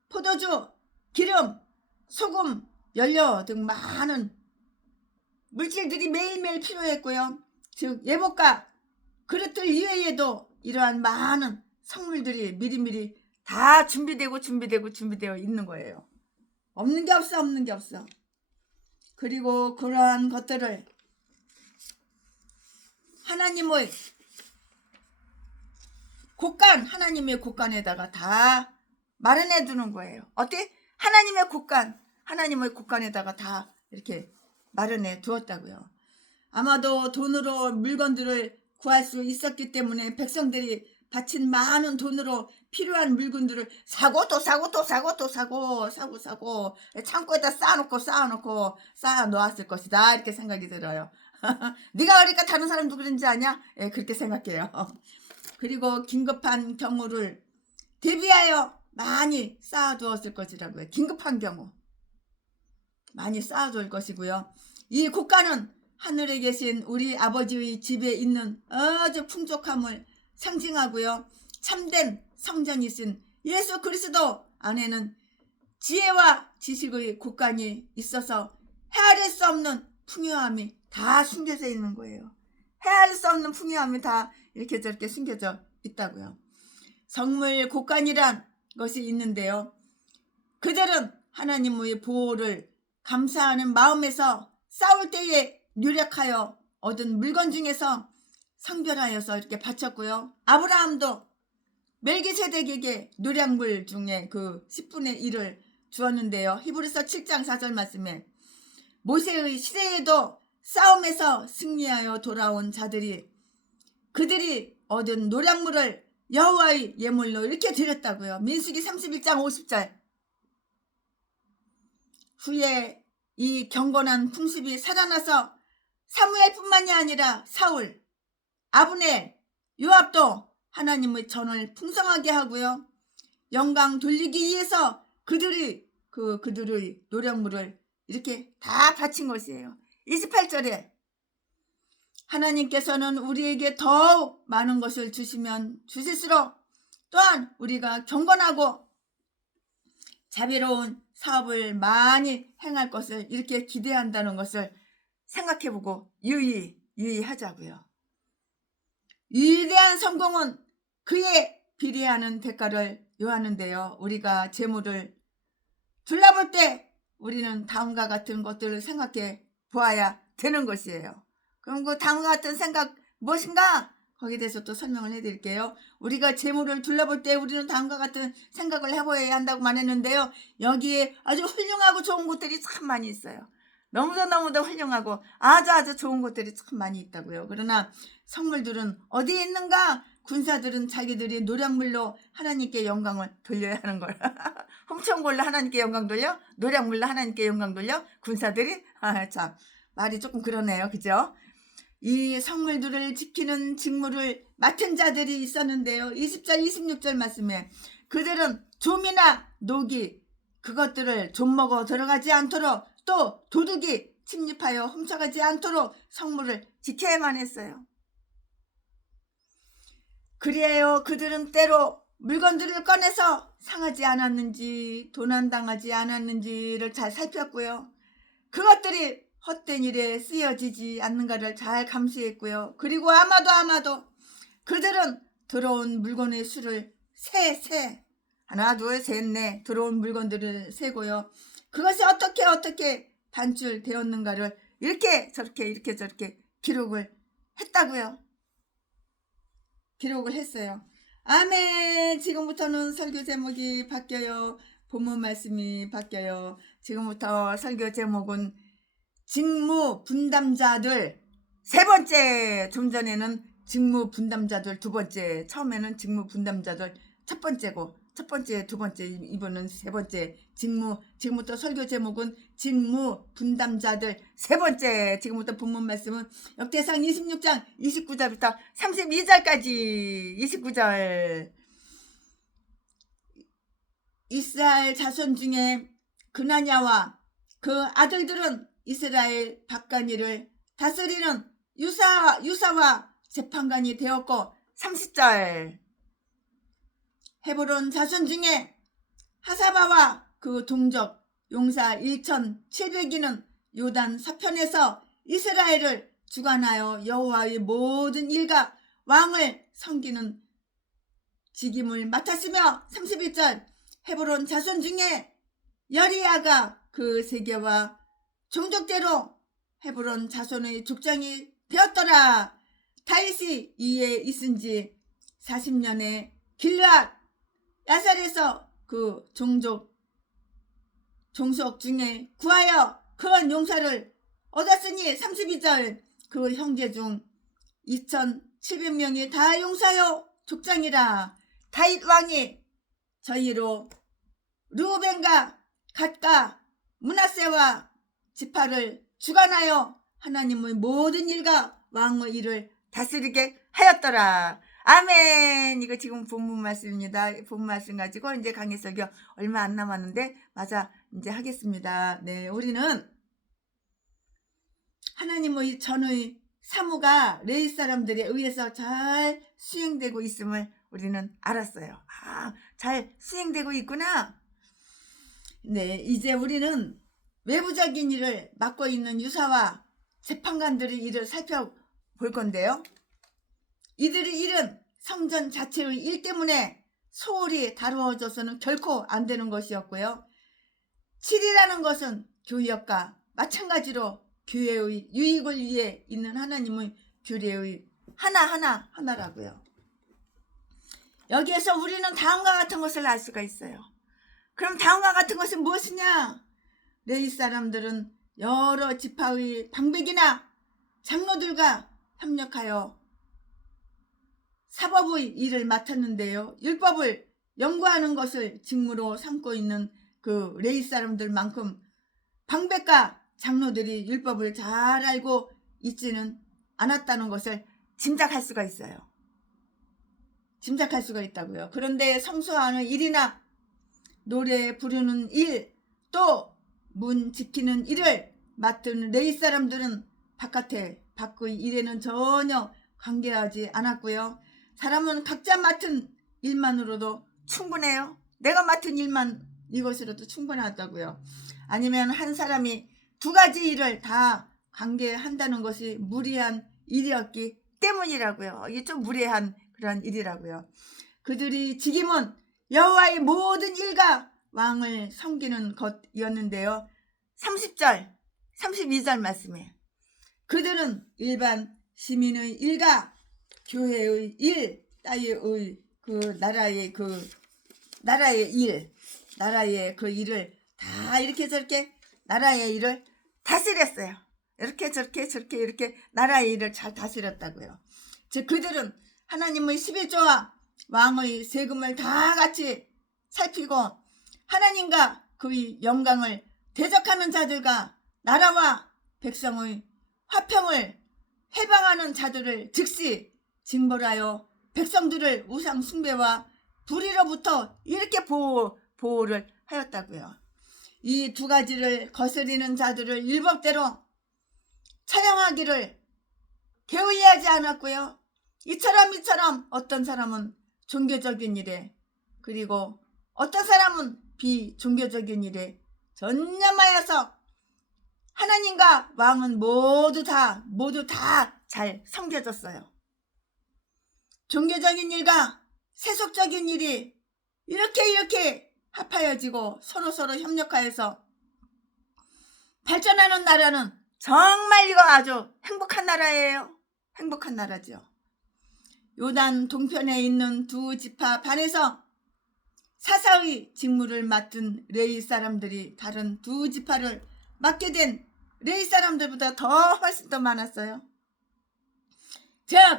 포도주, 기름, 소금, 연료 등 많은 물질들이 매일매일 필요했고요. 즉 예복과 그릇들 이외에도 이러한 많은 성물들이 미리미리 다 준비되어 있는 거예요. 없는 게 없어. 그리고 그러한 것들을 하나님의 하나님의 곳간에다가 다 마련해 두는 거예요. 어때? 하나님의 곳간에다가 다 이렇게 마련해 두었다고요. 아마도 돈으로 물건들을 구할 수 있었기 때문에 백성들이 바친 많은 돈으로 필요한 물건들을 사고 창고에다 쌓아 놓았을 것이다. 이렇게 생각이 들어요. 네가 그러니까 다른 사람도 그런지 아냐? 그렇게 생각해요. 그리고 긴급한 경우를 대비하여 많이 쌓아두었을 것이라고요. 긴급한 경우 많이 쌓아둘 것이고요. 이 국가는 하늘에 계신 우리 아버지의 집에 있는 아주 풍족함을 상징하고요. 참된 성전이신 예수 그리스도 안에는 지혜와 지식의 곳간이 있어서 헤아릴 수 없는 풍요함이 다 숨겨져 있는 거예요. 헤아릴 수 없는 풍요함이 다 이렇게 저렇게 숨겨져 있다고요. 성물 곳간이란 것이 있는데요. 그들은 하나님의 보호를 감사하는 마음에서 싸울 때에 누력하여 얻은 물건 중에서 성별하여서 이렇게 바쳤고요. 아브라함도 멜기세덱에게 노량물 중에 그 10분의 1을 주었는데요. 히브리서 7장 4절 말씀에 모세의 시대에도 싸움에서 승리하여 돌아온 자들이 그들이 얻은 노량물을 여호와의 예물로 이렇게 드렸다고요. 민수기 31장 50절 후에 이 경건한 풍습이 살아나서 사무엘뿐만이 아니라 사울, 아브넬, 요압도 하나님의 전을 풍성하게 하고요. 영광 돌리기 위해서 그들의 노력물을 이렇게 다 바친 것이에요. 28절에 하나님께서는 우리에게 더욱 많은 것을 주시면 주실수록 또한 우리가 경건하고 자비로운 사업을 많이 행할 것을 이렇게 기대한다는 것을 생각해보고 유의하자고요. 위대한 성공은 그에 비례하는 대가를 요하는데요. 우리가 재물을 둘러볼 때 우리는 다음과 같은 것들을 생각해 보아야 되는 것이에요. 그럼 그 다음과 같은 생각 무엇인가? 거기에 대해서 또 설명을 해드릴게요. 우리가 재물을 둘러볼 때 우리는 다음과 같은 생각을 해보아야 한다고 말했는데요. 여기에 아주 훌륭하고 좋은 곳들이 참 많이 있어요. 너무도 훌륭하고 아주 좋은 곳들이 참 많이 있다고요. 그러나 성물들은 어디에 있는가? 군사들은 자기들이 노략물로 하나님께 영광을 돌려야 하는 걸. 훔쳐온 걸로 하나님께 영광 돌려? 노략물로 하나님께 영광 돌려? 군사들이? 참 말이 조금 그러네요. 그죠? 이 성물들을 지키는 직무를 맡은 자들이 있었는데요. 20절 26절 말씀에 그들은 좀이나 녹이 그것들을 좀 먹어 들어가지 않도록 또 도둑이 침입하여 훔쳐가지 않도록 성물을 지켜야만 했어요. 그리하여 그들은 때로 물건들을 꺼내서 상하지 않았는지 도난당하지 않았는지를 잘 살폈고요. 그것들이 헛된 일에 쓰여지지 않는가를 잘 감시했고요. 그리고 아마도 그들은 들어온 물건의 수를 하나 둘 셋 넷 들어온 물건들을 세고요. 그것이 어떻게 반출되었는가를 이렇게 저렇게 기록을 했다고요. 기록을 했어요. 아멘. 지금부터는 설교 제목이 바뀌어요. 본문 말씀이 바뀌어요. 지금부터 설교 제목은 직무 분담자들 세 번째, 좀 전에는 직무 분담자들 두 번째, 처음에는 직무 분담자들 첫 번째고, 첫 번째, 두 번째, 이번은 세 번째, 지금부터 설교 제목은 직무 분담자들 세 번째, 지금부터 본문 말씀은 역대상 26장 29절부터 32절까지 29절. 이스라엘 자손 중에 그나냐와 그 아들들은 이스라엘 박간이를 다스리는 유사와 재판관이 되었고 30절 헤브론 자손 중에 하사바와 그 동족 용사 1700이는 요단 서편에서 이스라엘을 주관하여 여호와의 모든 일과 왕을 섬기는 직임을 맡았으며 31절 헤브론 자손 중에 여리야가 그 세계와 종족대로 헤브론 자손의 족장이 되었더라. 다윗이 이에 있은지 40년에 길르앗 야살에서 그 종속 중에 구하여 그런 용사를 얻었으니 32절 그 형제 중 2700명이 다 용사요 족장이라. 다윗 왕이 저희로 르우벤과 갓과 므낫세와 지파를 주관하여 하나님의 모든 일과 왕의 일을 다스리게 하였더라. 아멘. 이거 지금 본문 말씀입니다. 본문 말씀 가지고 이제 강의 설교 얼마 안 남았는데 맞아 이제 하겠습니다. 네, 우리는 하나님의 전의 사무가 레위 사람들에 의해서 잘 수행되고 있음을 우리는 알았어요. 잘 수행되고 있구나. 네, 이제 우리는 외부적인 일을 맡고 있는 유사와 재판관들의 일을 살펴볼 건데요. 이들의 일은 성전 자체의 일 때문에 소홀히 다루어져서는 결코 안 되는 것이었고요. 7이라는 것은 교역과 마찬가지로 교회의 유익을 위해 있는 하나님의 규례의 하나라고요. 여기에서 우리는 다음과 같은 것을 알 수가 있어요. 그럼 다음과 같은 것은 무엇이냐? 레위 사람들은 여러 지파의 방백이나 장로들과 협력하여 사법의 일을 맡았는데요. 율법을 연구하는 것을 직무로 삼고 있는 그 레위 사람들만큼 방백과 장로들이 율법을 잘 알고 있지는 않았다는 것을 짐작할 수가 있어요. 짐작할 수가 있다고요. 그런데 성수하는 일이나 노래 부르는 일, 또 문 지키는 일을 맡은 레위 사람들은 밖의 일에는 전혀 관계하지 않았고요. 사람은 각자 맡은 일만으로도 충분해요. 내가 맡은 일만 이것으로도 충분하다고요. 아니면 한 사람이 두 가지 일을 다 관계한다는 것이 무리한 일이었기 때문이라고요. 이게 좀 무례한 그런 일이라고요. 그들이 직임은 여호와의 모든 일과 왕을 섬기는 것이었는데요. 30절 32절 말씀에 그들은 일반 시민의 일과 교회의 일 따위의 나라의 그 일을 다 이렇게 저렇게 나라의 일을 다스렸어요. 이렇게 저렇게 이렇게 나라의 일을 잘 다스렸다고요. 즉 그들은 하나님의 11조와 왕의 세금을 다 같이 살피고 하나님과 그의 영광을 대적하는 자들과 나라와 백성의 화평을 해방하는 자들을 즉시 징벌하여 백성들을 우상 숭배와 불의로부터 이렇게 보호를 하였다고요. 이 두 가지를 거스리는 자들을 율법대로 처형하기를 게을리하지 않았고요. 이처럼 어떤 사람은 종교적인 일에 그리고 어떤 사람은 비종교적인 일에 전념하여서 하나님과 왕은 모두 다 잘 섬겨졌어요. 종교적인 일과 세속적인 일이 이렇게 합하여지고 서로 협력하여서 발전하는 나라는 정말 이거 아주 행복한 나라예요. 행복한 나라죠. 요단 동편에 있는 두 지파 반에서 사사의 직무를 맡은 레위 사람들이 다른 두 지파를 맡게 된 레위 사람들보다 훨씬 더 많았어요.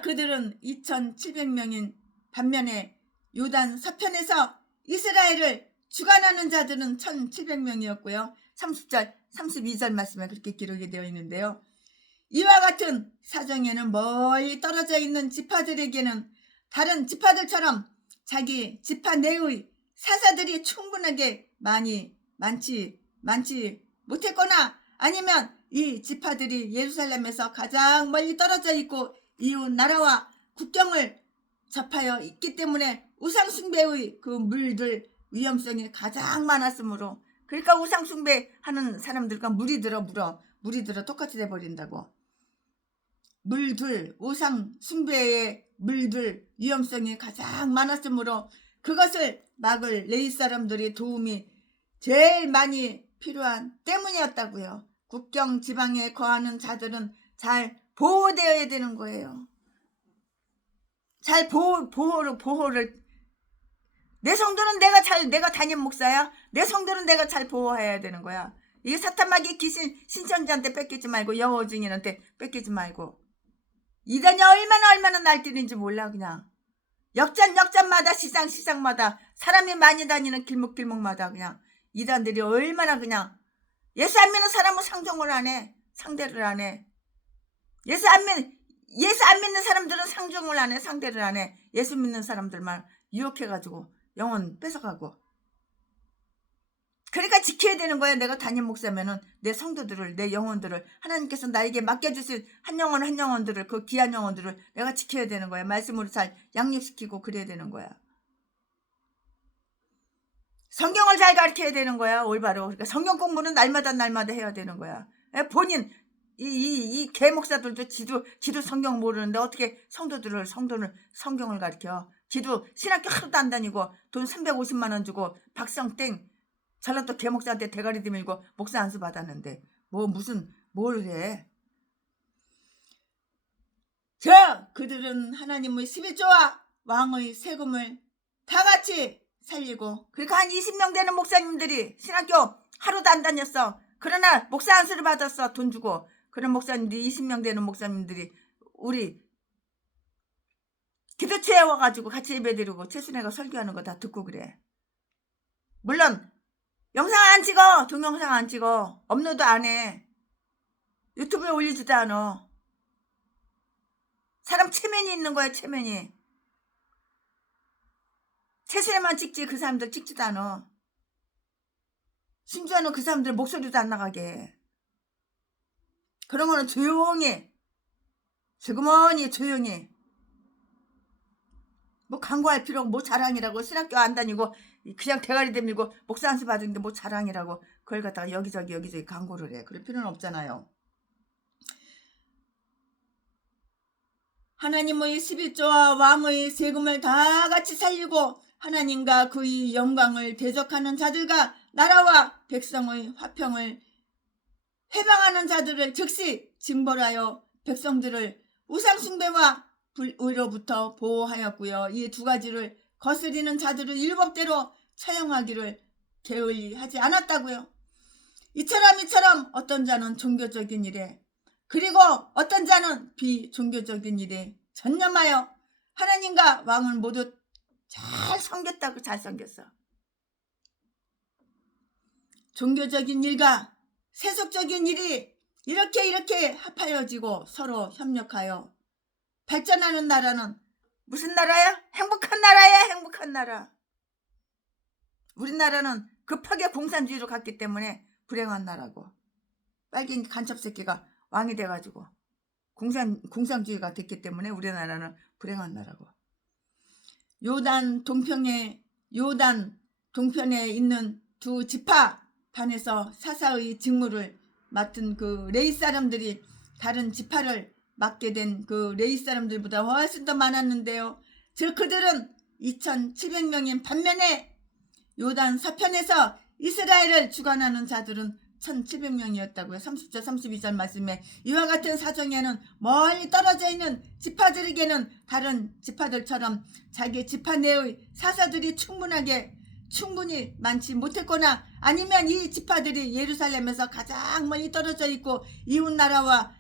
그들은 2700명인 반면에 요단 서편에서 이스라엘을 주관하는 자들은 1700명이었고요. 30절 32절 말씀에 그렇게 기록이 되어 있는데요. 이와 같은 사정에는 멀리 떨어져 있는 지파들에게는 다른 지파들처럼 자기 지파 내의 사사들이 충분하게 많지 못했거나 아니면 이 지파들이 예루살렘에서 가장 멀리 떨어져 있고 이웃 나라와 국경을 접하여 있기 때문에 우상숭배의 그 물들 위험성이 가장 많았으므로 그러니까 우상숭배하는 사람들과 물이 들어 똑같이 돼버린다고. 우상숭배의 물들 위험성이 가장 많았으므로 그것을 막을 레위 사람들의 도움이 제일 많이 필요한 때문이었다고요. 국경 지방에 거하는 자들은 잘 보호되어야 되는 거예요. 잘 보호를 내 성도는 내가 담임 목사야. 내 성도는 내가 잘 보호해야 되는 거야. 이게 사탄마귀 귀신 신천지한테 뺏기지 말고 여호 증인한테 뺏기지 말고 이단이 얼마나 날뛰는지 몰라. 그냥 역전마다 시장마다 사람이 많이 다니는 길목마다 그냥 이단들이 얼마나 그냥 예수 안 믿는 사람은 상종을 안 해. 상대를 안 해. 예수 안 믿는 사람들은 상종을 안 해. 상대를 안 해. 예수 믿는 사람들만 유혹해가지고 영혼 뺏어가고. 그러니까 지켜야 되는 거야. 내가 담임 목사면은 내 성도들을, 내 영혼들을 하나님께서 나에게 맡겨주신 한 영혼들을, 그 귀한 영혼들을 내가 지켜야 되는 거야. 말씀으로 잘 양육시키고 그래야 되는 거야. 성경을 잘 가르쳐야 되는 거야. 올바로. 그러니까 성경 공부는 날마다 해야 되는 거야. 본인 이 개목사들도 지도 성경 모르는데 어떻게 성도를 성경을 가르쳐. 지도 신학교 하루도 안 다니고 돈 350만 원 주고 박성땡 전라도 개목사한테 대가리 들밀고 목사 안수 받았는데 뭘 해. 그들은 하나님의 11조와 왕의 세금을 다 같이 살리고 그러니까 한 20명 되는 목사님들이 신학교 하루도 안 다녔어. 그러나 목사 안수를 받았어. 돈 주고. 그런 목사님들이 20명 되는 목사님들이 우리 기도처에 와가지고 같이 예배드리고 최순애가 설교하는 거 다 듣고 그래. 물론 영상 안 찍어. 동영상 안 찍어. 업로드 안 해. 유튜브에 올리지도 않아. 사람 체면이 있는 거야. 체면이. 최순애만 찍지 그 사람들 찍지도 않아. 심지어는 그 사람들 목소리도 안 나가게. 그런 거는 조용히 뭐 광고할 필요 없고 뭐 자랑이라고. 신학교 안 다니고 그냥 대가리 대밀고 목사 안수 받은 게 뭐 자랑이라고 그걸 갖다가 여기저기 광고를 해. 그럴 필요는 없잖아요. 하나님의 11조와 왕의 세금을 다 같이 살리고 하나님과 그의 영광을 대적하는 자들과 나라와 백성의 화평을 해방하는 자들을 즉시 징벌하여 백성들을 우상숭배와 불의로부터 보호하였고요. 이 두 가지를 거스리는 자들을 일곱대로 처형하기를 게을리하지 않았다고요. 이처럼 어떤 자는 종교적인 일에 그리고 어떤 자는 비종교적인 일에 전념하여 하나님과 왕을 모두 잘 섬겼다고. 잘 섬겼어. 종교적인 일과 세속적인 일이 이렇게 합하여지고 서로 협력하여 발전하는 나라는 무슨 나라야? 행복한 나라야. 행복한 나라. 우리나라는 급하게 공산주의로 갔기 때문에 불행한 나라고. 빨갱이 간첩 새끼가 왕이 돼가지고 공산주의가 됐기 때문에 우리나라는 불행한 나라고. 요단 동편에 있는 두 지파 반에서 사사의 직무를 맡은 그 레위 사람들이 다른 지파를 맡게 된 그 레위 사람들보다 훨씬 더 많았는데요. 즉 그들은 2700명인 반면에 요단 서편에서 이스라엘을 주관하는 자들은 1700명이었다고요. 30절 32절 말씀에 이와 같은 사정에는 멀리 떨어져 있는 지파들에게는 다른 지파들처럼 자기 지파 내의 사사들이 충분히 많지 못했거나 아니면 이 지파들이 예루살렘에서 가장 멀리 떨어져 있고 이웃 나라와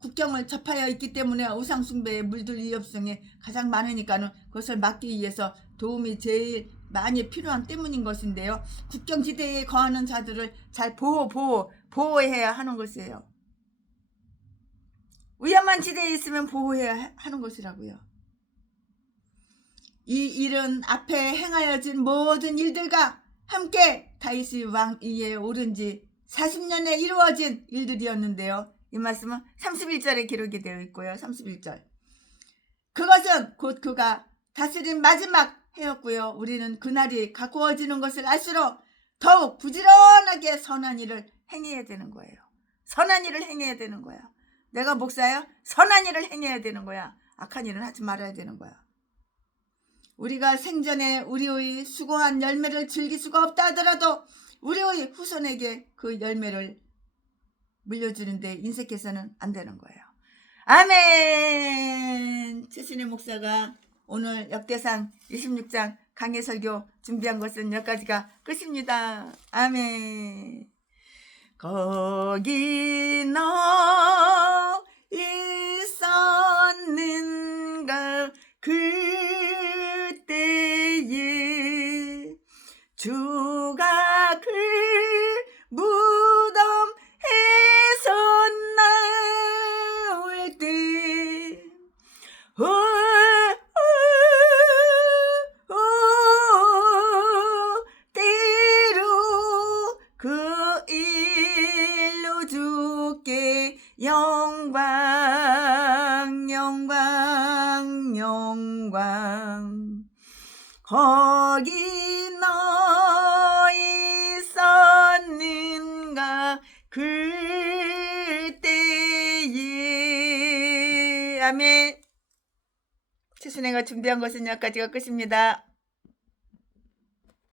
국경을 접하여 있기 때문에 우상숭배에 물들 위협성이 가장 많으니까는 그것을 막기 위해서 도움이 제일 많이 필요한 때문인 것인데요. 국경지대에 거하는 자들을 잘 보호해야 하는 것이에요. 위험한 지대에 있으면 보호해야 하는 것이라고요. 이 일은 앞에 행하여진 모든 일들과 함께 다윗이 왕 위에 오른 지 40년에 이루어진 일들이었는데요. 이 말씀은 31절에 기록이 되어 있고요. 31절. 그것은 곧 그가 다스린 마지막 해였고요. 우리는 그날이 가까워지는 것을 알수록 더욱 부지런하게 선한 일을 행해야 되는 거예요. 선한 일을 행해야 되는 거야. 내가 목사야? 선한 일을 행해야 되는 거야. 악한 일은 하지 말아야 되는 거야. 우리가 생전에 우리의 수고한 열매를 즐길 수가 없다 하더라도 우리의 후손에게 그 열매를 물려주는데 인색해서는 안 되는 거예요. 아멘. 최순희 목사가 오늘 역대상 26장 강해 설교 준비한 것은 여기까지가 끝입니다. 아멘. 거기 너 있었는가 그때에 주가 그 무덤에서 나올 때 때로 그 일로 주께 영광 거기 너 있었는가 그때에 아멘. 최순애가 준비한 것은 여기까지가 끝입니다.